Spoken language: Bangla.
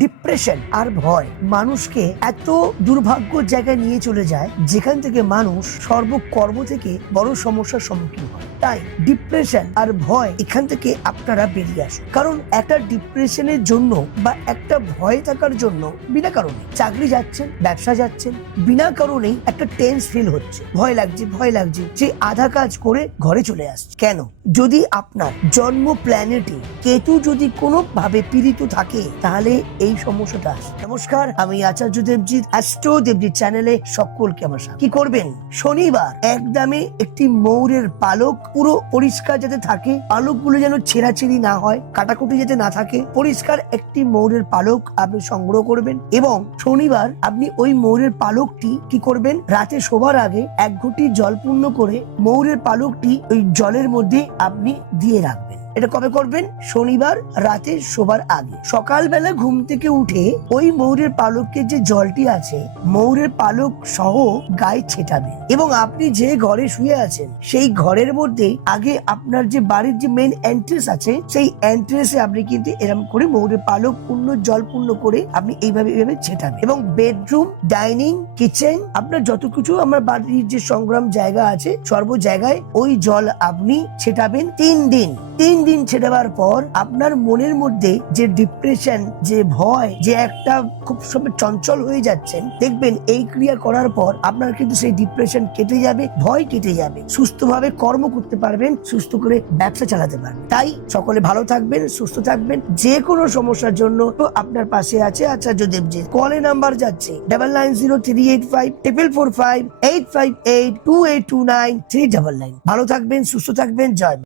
ডিপ্রেশন আর ভয়। মানুষকে এত দুর্ভাগ্য জায়গায় নিয়ে চলে যায়, যেখান থেকে মানুষ সর্বকর্ম থেকে বড় সমস্যার সম্মুখীন হয়। তাই ডিপ্রেশন আর ভয় এখান থেকে আপনারা বেরিয়ে আসুন। কারণ একটা ডিপ্রেশনের জন্য বা একটা ভয় থাকার জন্য বিনা কারণে চাকরি যাচ্ছেন, ব্যবসা যাচ্ছেন, বিনা কারণেই একটা টেন্স ফিল হচ্ছে। ভয় লাগছে ভয় লাগছে, যে আধা কাজ করে ঘরে চলে আসছে। কেন? যদি আপনার জন্ম প্ল্যানেটে কেতু যদি কোনো ভাবে পীড়িত থাকে, তাহলে এই সমস্যাটা আসে নমস্কার, আমি আচার্য দেবজিৎ, অ্যাস্ট্রো দেবজিৎ চ্যানেলে সকলকে আমার। কি করবেন? শনিবার, একদমে একটি ময়ূরের পালক পুরো পরিষ্কার যাতে থাকে, পালকগুলো যেন ছেঁড়াছেড়ি না হয়, কাটাকুটি যাতে না থাকে, পরিষ্কার একটি ময়ূরের পালক আপনি সংগ্রহ করবেন এবং শনিবার আপনি ওই ময়ূরের পালকটি কি করবেন? রাতে শোবার আগে এক ঘটি জল পূর্ণ করে ময়ূরের পালকটি ওই জলের মধ্যে আপনি দিয়ে রাখবেন। এটা কবে করবেন? শনিবার রাতে শোবার আগে। সকালবেলা ঘুম থেকে উঠে ওই ময়ূরের পালকের যে জলটি আছে, ময়ূরের পালক সহ গায়ে ছেটাবেন। এবং আপনি যে ঘরে শুয়ে আছেন, সেই ঘরের মধ্যে আগে আপনার যে বাড়ির যে মেন এন্ট্রেন্স আছে, সেই এন্ট্রেন্সে আপনি কিন্তু এরকম করে ময়ূরের পালক পূর্ণ, জল পূর্ণ করে আপনি এইভাবে এইভাবে ছেটাবেন। এবং বেডরুম ডাইনিং কিচেন আপনার যত কিছু আমার বাড়ির যে সংগ্রাম জায়গা আছে, সর্ব জায়গায় ওই জল আপনি ছেটাবেন তিন দিন। তিন দিন ছেটাবার পর আপনার মনের মধ্যে যে ডিপ্রেশন যে ভয়, যে একটা খুব সময় চঞ্চল হয়ে যাচ্ছেন, দেখবেন এই ক্রিয়া করার পর আপনার কিন্তু সেই ডিপ্রেশন কেটে যাবে, ভয় কেটে যাবে। সুস্থভাবে কর্ম করতে পারবেন, সুস্থ করে ব্যবসা চালাতে পারবেন। তাই সকলে ভালো থাকবেন, সুস্থ থাকবেন। যে কোনো সমস্যার জন্য আপনার পাশে আছে আচার্য দেবজিৎ। কলে নাম্বার যাচ্ছে। Double nine zero three eight five triple four five eight five eight two eight two nine three double nine ভালো থাকবেন, সুস্থ থাকবেন। জয়।